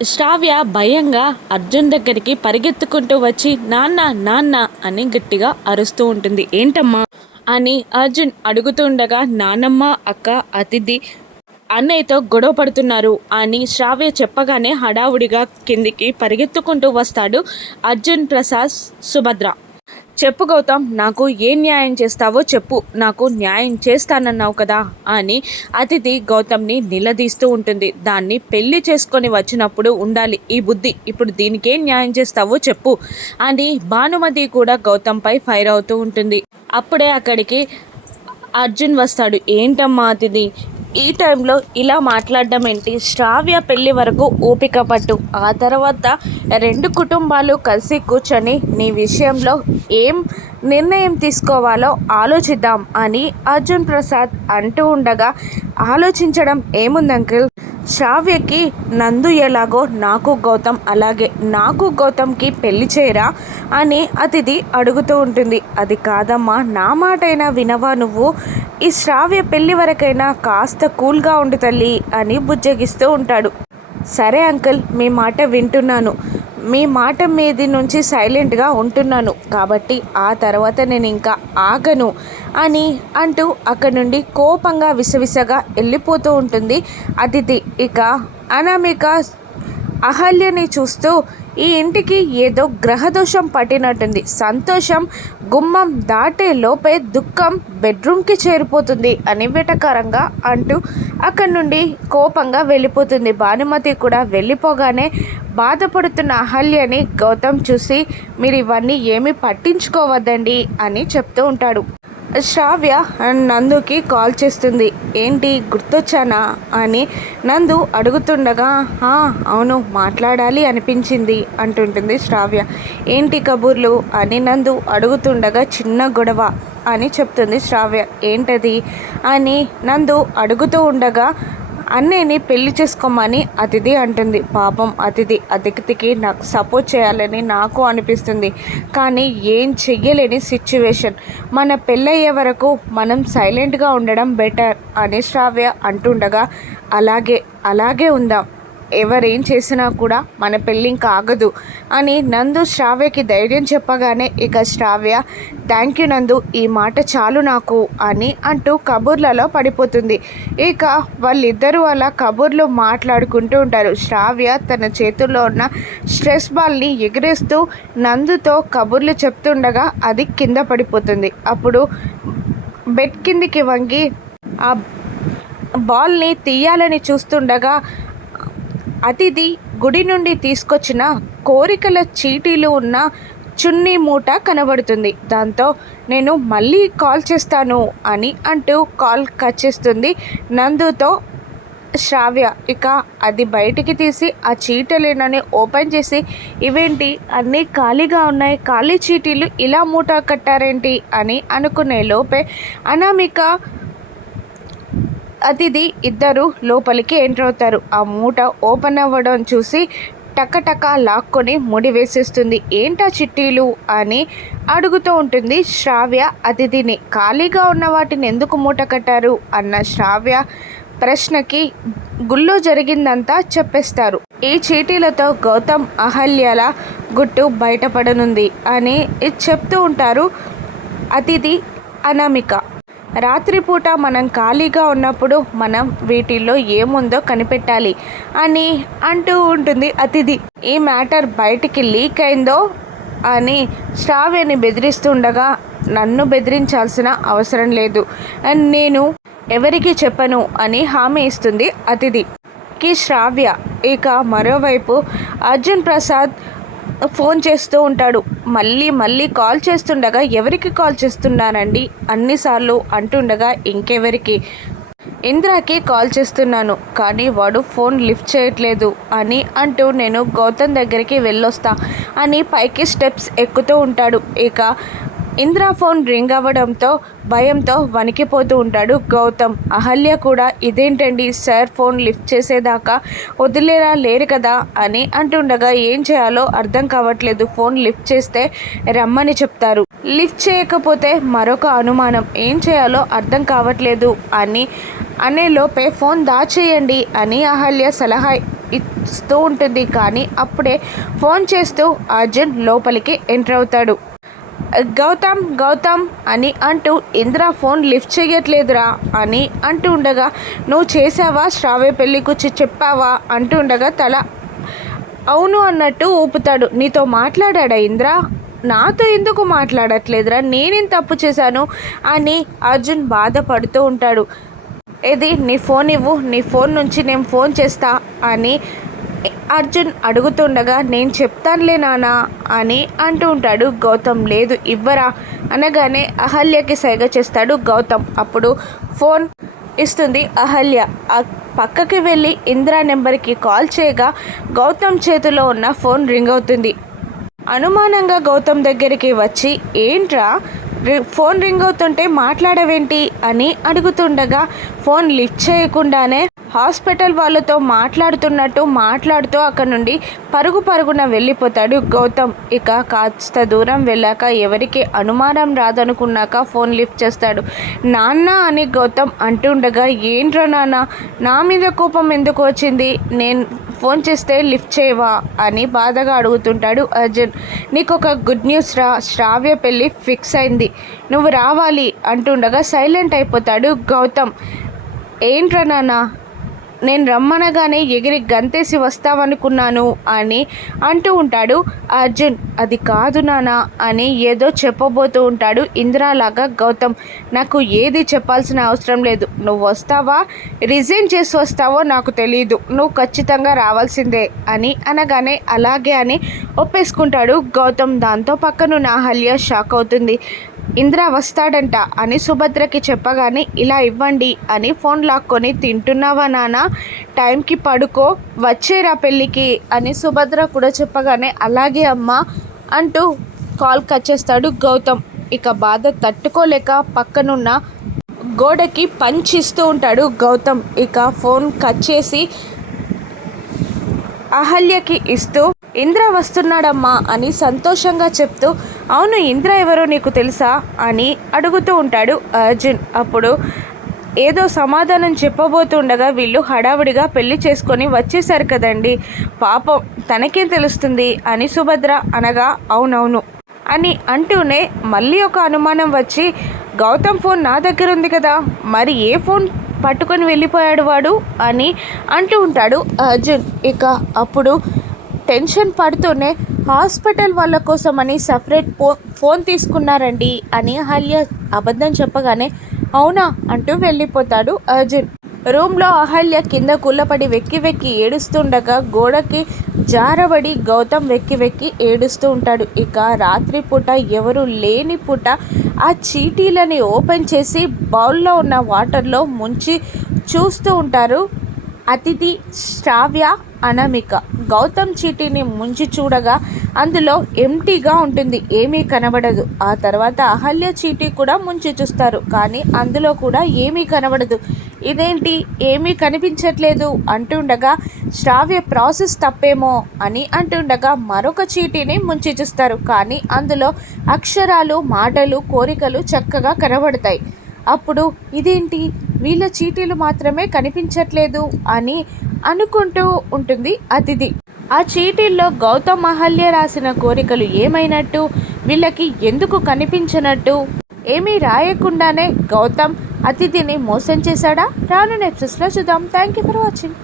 శ్రావ్య భయంగా అర్జున్ దగ్గరికి పరిగెత్తుకుంటూ వచ్చి నాన్న నాన్న అని గట్టిగా అరుస్తూ ఉంటుంది. ఏంటమ్మా? అని అర్జున్ అడుగుతుండగా నానమ్మ అక్క అతిథి అన్నయ్యతో గొడవ పడుతున్నారు అని శ్రావ్య చెప్పగానే హడావుడిగా కిందికి పరిగెత్తుకుంటూ వస్తాడు అర్జున్ ప్రసాద్ సుభద్ర. చెప్పు గౌతమ్ నాకు ఏ న్యాయం చేస్తావో చెప్పు. నాకు న్యాయం చేస్తానన్నావు కదా అని అతిథి గౌతమ్ని నిలదీస్తూ ఉంటుంది. దాన్ని పెళ్ళి చేసుకొని వచ్చినప్పుడు ఉండాలి ఈ బుద్ధి. ఇప్పుడు దీనికే న్యాయం చేస్తావో చెప్పు అని భానుమతి కూడా గౌతమ్పై ఫైర్ అవుతూ ఉంటుంది. అప్పుడే అక్కడికి అర్జున్ వస్తాడు. ఏంటమ్మా అతిథి? ఈ టైంలో ఇలా మాట్లాడడం ఏంటి? శ్రావ్య పెళ్ళి వరకు ఓపిక పట్టు. ఆ తర్వాత రెండు కుటుంబాలు కలిసి కూర్చొని నీ విషయంలో ఏం నిర్ణయం తీసుకోవాలో ఆలోచిద్దాం అని అర్జున్ ప్రసాద్ అంటూ ఉండగా ఆలోచించడం ఏముంది అంకిల్? శ్రావ్యకి నందు ఎలాగో నాకు గౌతమ్ అలాగే నాకు గౌతమ్కి పెళ్ళి చేయరా అని అతిథి అడుగుతూ ఉంటుంది. అది కాదమ్మా నా మాటైనా వినవా నువ్వు? ఈ శ్రావ్య పెళ్ళి వరకైనా కాస్త కూల్గా ఉండు తల్లి అని బుజ్జగిస్తూ ఉంటాడు. సరే అంకుల్ మీ మాట వింటున్నాను. మీ మాట మీది నుంచి సైలెంట్గా ఉంటున్నాను. కాబట్టి ఆ తర్వాత నేను ఇంకా ఆగను అని అంటూ అక్కడి నుండి కోపంగా విసవిసగా వెళ్ళిపోతూ ఉంటుంది అతిథి. ఇక అనామిక అహల్యని చూస్తూ ఈ ఇంటికి ఏదో గ్రహదోషం పట్టినట్టుంది. సంతోషం గుమ్మం దాటే లోపే దుఃఖం బెడ్రూమ్కి చేరిపోతుంది అని వెటకారంగా అంటూ అక్కడి నుండి కోపంగా వెళ్ళిపోతుంది. భానుమతి కూడా వెళ్ళిపోగానే బాధపడుతున్న అహల్యని గౌతమ్ చూసి మీరు ఇవన్నీ ఏమీ పట్టించుకోవద్దండి అని చెప్తూ ఉంటాడు. శ్రావ్య నందుకి కాల్ చేస్తుంది. ఏంటి గుర్తొచ్చానా? అని నందు అడుగుతుండగా అవును మాట్లాడాలి అనిపించింది అంటుంటుంది శ్రావ్య. ఏంటి కబుర్లు? అని నందు అడుగుతుండగా చిన్న గొడవ అని చెప్తుంది శ్రావ్య. ఏంటది? అని నందు అడుగుతూ ఉండగా అన్నయ్యని పెళ్ళి చేసుకోమని అతిథి అంటుంది. పాపం అతిథి అతిథికి నాకు సపోర్ట్ చేయాలని నాకు అనిపిస్తుంది. కానీ ఏం చెయ్యలేని సిచ్యువేషన్ మన పెళ్ళయ్యే వరకు మనం సైలెంట్గా ఉండడం బెటర్ అని శ్రావ్య అంటుండగా అలాగే అలాగే ఉందాం. ఎవరేం చేసినా కూడా మన పెళ్ళి కాగదు అని నందు శ్రావ్యకి ధైర్యం చెప్పగానే ఇక శ్రావ్య థ్యాంక్ యూ నందు ఈ మాట చాలు నాకు అని అంటూ కబుర్లలో పడిపోతుంది. ఇక వాళ్ళిద్దరూ అలా కబుర్లు మాట్లాడుకుంటూ ఉంటారు. శ్రావ్య తన చేతుల్లో ఉన్న స్ట్రెస్ బాల్ని ఎగిరేస్తూ నందుతో కబుర్లు చెప్తుండగా అది కింద పడిపోతుంది. అప్పుడు బెడ్ కిందికి వంగి ఆ బాల్ని తీయాలని చూస్తుండగా అతిథి గుడి నుండి తీసుకొచ్చిన కోరికల చీటీలు ఉన్న చున్నీ మూట కనబడుతుంది. దాంతో నేను మళ్ళీ కాల్ చేస్తాను అని అంటూ కాల్ కట్ చేస్తుంది. నందుతో శ్రావ్య ఇక అది బయటికి తీసి ఆ చీటలేనని ఓపెన్ చేసి ఇవేంటి? అన్నీ ఖాళీగా ఉన్నాయి. ఖాళీ చీటీలు ఇలా మూట కట్టారేంటి? అని అనుకునే లోపే అనామిక అతిథి ఇద్దరు లోపలికి ఎంటర్ అవుతారు. ఆ మూట ఓపెన్ అవ్వడం చూసి టకటక లాక్కొని ముడి వేసేస్తుంది. ఏంటా చిట్టీలు? అని అడుగుతూ ఉంటుంది శ్రావ్య అతిథిని. ఖాళీగా ఉన్న వాటిని ఎందుకు మూట కట్టారు? అన్న శ్రావ్య ప్రశ్నకి గుళ్ళో జరిగిందంతా చెప్పేస్తారు. ఈ చీటీలతో గౌతమ్ అహల్యల గుట్టు బయటపడనుంది అని చెప్తూ ఉంటారు అతిథి అనామిక. రాత్రిపూట మనం ఖాళీగా ఉన్నప్పుడు మనం వీటిల్లో ఏముందో కనిపెట్టాలి అని అంటూ ఉంటుంది అతిథి. ఈ మ్యాటర్ బయటికి లీక్ అయిందో అని శ్రావ్యని బెదిరిస్తుండగా నన్ను బెదిరించాల్సిన అవసరం లేదు. అండ్ నేను ఎవరికి చెప్పను అని హామీ ఇస్తుంది అతిథి. కి శ్రావ్య. ఇక మరోవైపు అర్జున్ ప్రసాద్ ఫోన్ చేస్తూ ఉంటాడు. మళ్ళీ మళ్ళీ కాల్ చేస్తుండగా ఎవరికి కాల్ చేస్తున్నానండి? అన్నిసార్లు అంటుండగా ఇంకెవరికి? ఇంద్రాకి కాల్ చేస్తున్నాను కానీ వాడు ఫోన్ లిఫ్ట్ చేయట్లేదు అని అంటూ నేను గౌతమ్ దగ్గరికి వెళ్ళొస్తా అని పైకి స్టెప్స్ ఎక్కుతూ ఉంటాడు. ఇక ఇంద్ర ఫోన్ రింగ్ అవ్వడంతో భయంతో వణికిపోతూ ఉంటాడు గౌతమ్. అహల్య కూడా ఇదేంటండి సార్ ఫోన్ లిఫ్ట్ చేసేదాకా వదిలేరా లేరు కదా అని అంటుండగా ఏం చేయాలో అర్థం కావట్లేదు. ఫోన్ లిఫ్ట్ చేస్తే రమ్మని చెప్తారు. లిఫ్ట్ చేయకపోతే మరొక అనుమానం. ఏం చేయాలో అర్థం కావట్లేదు అని అనే లోపే ఫోన్ దాచేయండి అని అహల్య సలహా ఇస్తూ ఉంటుంది. కానీ అప్పుడే ఫోన్ చేస్తూ అర్జున్ లోపలికి ఎంటర్ అవుతాడు. గౌతమ్ గౌతమ్ అని అంటూ ఇంద్ర ఫోన్ లిఫ్ట్ చేయట్లేదురా అని అంటూ ఉండగా నువ్వు చేసావా శ్రావ్య పెళ్ళికొచ్చి చెప్పావా? అంటూ ఉండగా తల అవును అన్నట్టు ఊపుతాడు. నీతో మాట్లాడా ఇంద్ర? నాతో ఎందుకు మాట్లాడట్లేదురా? నేనేం తప్పు చేశాను? అని అర్జున్ బాధపడుతూ ఉంటాడు. ఇది నీ ఫోన్ ఇవ్వు. నీ ఫోన్ నుంచి నేను ఫోన్ చేస్తా అని అర్జున్ అడుగుతుండగా నేను చెప్తానులే నానా అని అంటూ ఉంటాడు. గౌతమ్ లేదు ఇవ్వరా అనగానే అహల్యకి సైగ చేస్తాడు గౌతమ్. అప్పుడు ఫోన్ ఇస్తుంది అహల్య. ఆ పక్కకి వెళ్ళి ఇందిరా నెంబర్కి కాల్ చేయగా గౌతమ్ చేతిలో ఉన్న ఫోన్ రింగ్ అవుతుంది. అనుమానంగా గౌతమ్ దగ్గరికి వచ్చి ఏంట్రా? రి- ఫోన్ రింగ్ అవుతుంటే మాట్లాడవేంటి? అని అడుగుతుండగా ఫోన్ లిఫ్ట్ చేయకుండానే హాస్పిటల్ వాళ్ళతో మాట్లాడుతున్నట్టు మాట్లాడుతూ అక్కడ నుండి పరుగు పరుగున వెళ్ళిపోతాడు గౌతమ్. ఇక కాస్త దూరం వెళ్ళాక ఎవరికి అనుమానం రాదనుకున్నాక ఫోన్ లిఫ్ట్ చేస్తాడు. నాన్న అని గౌతమ్ అంటుండగా ఏంట్రా నాన్న? నా మీద కోపం ఎందుకు వచ్చింది? నేను ఫోన్ చేస్తే లిఫ్ట్ చేయవా? అని బాధగా అడుగుతుంటాడు అర్జున్. నీకు ఒక గుడ్ న్యూస్ రా శ్రావ్య పెళ్ళి ఫిక్స్ అయింది. నువ్వు రావాలి అంటుండగా సైలెంట్ అయిపోతాడు గౌతమ్. ఏంట్రా నాన్న? నేను రమ్మనగానే ఎగిరి గంతేసి వస్తావనుకున్నాను అని అంటూ ఉంటాడు. అర్జున్ అది కాదు నానా అని ఏదో చెప్పబోతూ ఉంటాడు ఇందిరాలాగా గౌతమ్. నాకు ఏది చెప్పాల్సిన అవసరం లేదు. నువ్వు వస్తావా? రిజైన్ చేసి వస్తావో నాకు తెలియదు నువ్వు ఖచ్చితంగా రావాల్సిందే అని అనగానే అలాగే అని ఒప్పేసుకుంటాడు గౌతమ్. దాంతో పక్కనున్న అహల్య షాక్ అవుతుంది. ఇంద్ర వస్తాడంట అని సుభద్రకి చెప్పగానే ఇలా ఇవ్వండి అని ఫోన్ లాక్కొని తింటున్నావా నాన్న? టైంకి పడుకో వచ్చేరా పెళ్ళికి అని సుభద్ర కూడా చెప్పగానే అలాగే అమ్మా అంటూ కాల్ కట్ చేస్తాడు గౌతమ్. ఇక బాధ తట్టుకోలేక పక్కనున్న గోడకి పంచిస్తూ ఇస్తూ ఉంటాడు గౌతమ్. ఇక ఫోన్ కట్ చేసి అహల్యకి ఇస్తూ ఇంద్ర వస్తున్నాడమ్మా అని సంతోషంగా చెప్తూ అవును ఇంద్ర ఎవరో నీకు తెలుసా? అని అడుగుతూ ఉంటాడు అర్జున్. అప్పుడు ఏదో సమాధానం చెప్పబోతుండగా వీళ్ళు హడావుడిగా పెళ్ళి చేసుకొని వచ్చేశారు కదండి. పాపం తనకేం తెలుస్తుంది? అని సుభద్ర అనగా అవునవును అని అంటూనే మళ్ళీ ఒక అనుమానం వచ్చి గౌతమ్ ఫోన్ నా దగ్గర ఉంది కదా మరి ఏ ఫోన్ పట్టుకొని వెళ్ళిపోయాడు వాడు? అని అంటూ ఉంటాడు అర్జున్. ఇక అప్పుడు టెన్షన్ పడుతూనే హాస్పిటల్ వాళ్ళ కోసమని సపరేట్ ఫో ఫోన్ తీసుకున్నారండి అని అహల్య అబద్ధం చెప్పగానే అవునా? అంటూ వెళ్ళిపోతాడు అర్జున్. రూమ్లో అహల్య కింద కుల్లపడి వెక్కి వెక్కి ఏడుస్తుండగా గోడకి జారబడి గౌతమ్ వెక్కి వెక్కి ఏడుస్తూ ఉంటాడు. ఇక రాత్రిపూట ఎవరు లేని పూట ఆ చీటీలని ఓపెన్ చేసి బౌల్లో ఉన్న వాటర్లో ముంచి చూస్తూ ఉంటారు అతిథి శ్రావ్య అనామిక. గౌతమ్ చీటీని ముంచి చూడగా అందులో ఎంటీగా ఉంటుంది. ఏమీ కనబడదు. ఆ తర్వాత అహల్య చీటీ కూడా ముంచి చూస్తారు. కానీ అందులో కూడా ఏమీ కనబడదు. ఇదేంటి? ఏమీ కనిపించట్లేదు అంటుండగా శ్రావ్య ప్రాసెస్ తప్పేమో అని అంటుండగా మరొక చీటీని ముంచి చూస్తారు. కానీ అందులో అక్షరాలు మాటలు కోరికలు చక్కగా కనబడతాయి. అప్పుడు ఇదేంటి? వీళ్ళ చీటీలు మాత్రమే కనిపించట్లేదు అని అనుకుంటూ ఉంటుంది అతిథి. ఆ చీటీల్లో గౌతమ్ మహల్య రాసిన కోరికలు ఏమైనట్టు వీళ్ళకి ఎందుకు కనిపించినట్టు ఏమీ రాయకుండానే గౌతమ్ అతిథిని మోసం చేశాడా? రాను నెప్సెస్లో చూద్దాం. Thank you for watching.